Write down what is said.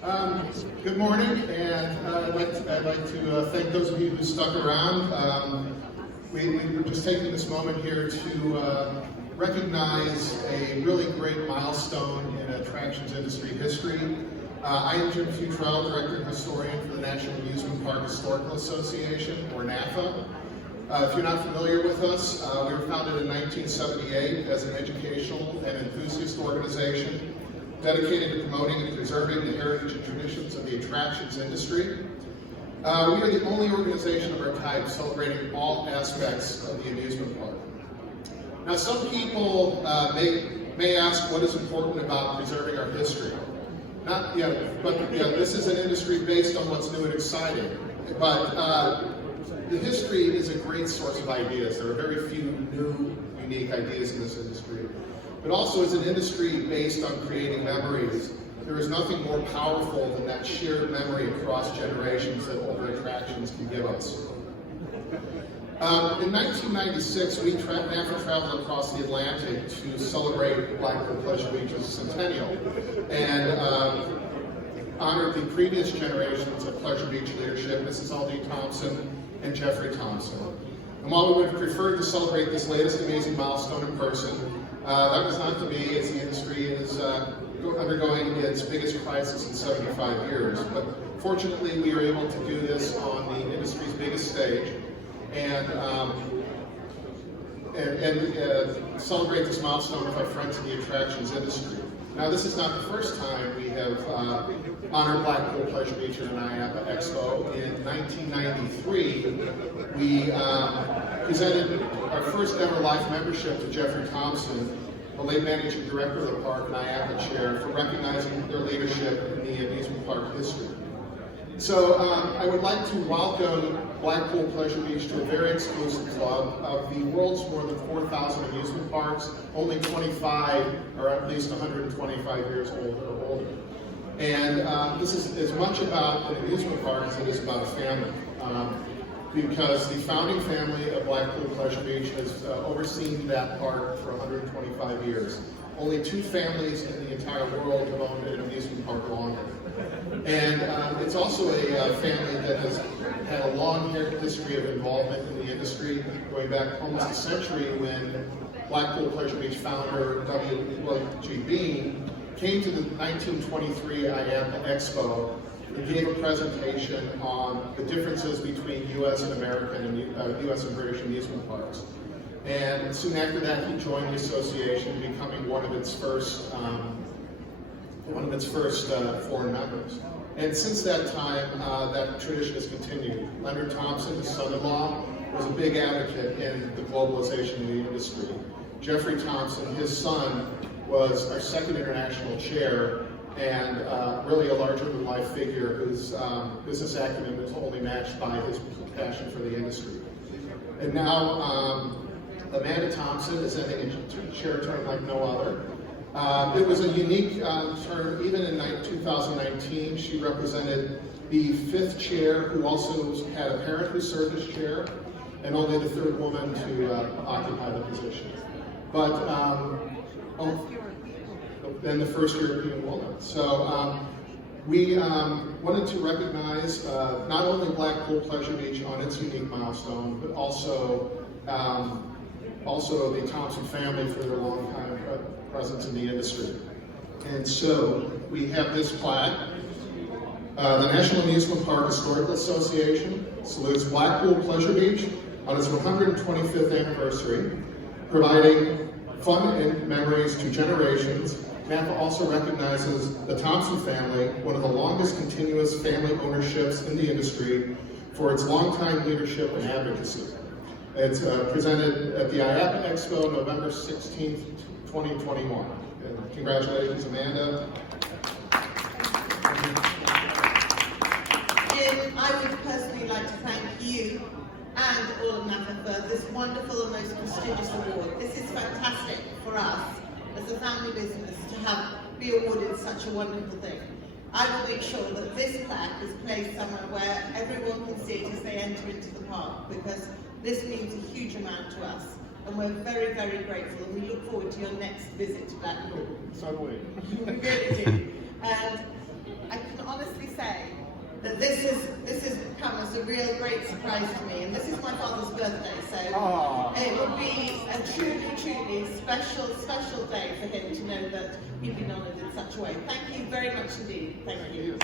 Good morning, and I'd like to thank those of you who stuck around. We're just taking this moment here to recognize a really great milestone in attractions industry history. I am Jim Futrell, Director and Historian for the National Amusement Park Historical Association, or NAPHA. If you're not familiar with us, we were founded in 1978 as an educational and enthusiast organization dedicated to promoting and preserving the heritage and traditions of the attractions industry. We are the only organization of our type celebrating all aspects of the amusement park. Now, some people may ask what is important about preserving our history. This is an industry based on what's new and exciting. But the history is a great source of ideas. There are very few new, unique ideas in this industry. But also, as an industry based on creating memories, there is nothing more powerful than that shared memory across generations that older attractions can give us. In 1996, NAPHA traveled across the Atlantic to celebrate Blackpool Pleasure Beach's centennial and honored the previous generations of Pleasure Beach leadership, Mrs. L.D. Thompson and Jeffrey Thompson. And while we would have preferred to celebrate this latest amazing milestone in person, that was not to be, as the industry is undergoing its biggest crisis in 75 years. But fortunately, we were able to do this on the industry's biggest stage and celebrate this milestone with our friends in the attractions industry. Now, this is not the first time we have honored Blackpool Pleasure Beach at an IAAPA Expo. In 1993, we presented our first ever life membership to Jeffrey Thompson, the late managing director of the park and IAAPA chair, for recognizing their leadership in the amusement park history. So I would like to welcome Blackpool Pleasure Beach to a very exclusive club. Of the world's more than 4,000 amusement parks, only 25 are at least 125 years old or older. And this is as much about an amusement park as it is about a family. Because the founding family of Blackpool Pleasure Beach has overseen that park for 125 years. Only 2 families in the entire world have owned an amusement park longer. And it's also a family that has had a long history of involvement in the industry, going back almost a century when Blackpool Pleasure Beach founder W.G. Bean came to the 1923 IAAPA Expo and gave a presentation on the differences between U.S. and American and U.S. and British amusement parks. And soon after that, he joined the association, becoming one of its first foreign members. And since that time, that tradition has continued. Leonard Thompson, his son-in-law, was a big advocate in the globalization of the industry. Jeffrey Thompson, his son, was our second international chair and really a larger-than-life figure whose business acumen was only matched by his passion for the industry. And now, Amanda Thompson is ending a chair term like no other. It was a unique term. Even in 2019, she represented the 5th chair, who also had a parent who served as chair, and only the 3rd woman to occupy the position. But then the first European woman. So we wanted to recognize not only Blackpool Pleasure Beach on its unique milestone, but also the Thompson family for their long time presence in the industry. And so we have this plaque. The National Amusement Park Historical Association salutes Blackpool Pleasure Beach on its 125th anniversary, providing fun and memories to generations. NAPHA also recognizes the Thompson family, one of the longest continuous family ownerships in the industry, for its longtime leadership and advocacy. It's presented at the IAAPA Expo, November 16th, 2021. And congratulations, Amanda. Jim, I would personally like to thank you and all of NAPHA for this wonderful and most prestigious award. This is fantastic for us as a family business to be awarded such a wonderful thing. I will make sure that this plaque is placed somewhere where everyone can see it as they enter into the park, because this means a huge amount to us. And we're very, very grateful, and we look forward to your next visit to Blackpool. So do we. We really do. And I can honestly this has come as a real great surprise to me, and this is my father's birthday, so it would be a truly special day for him to know that he'd been honoured in such a way. Thank you very much indeed. Thank you.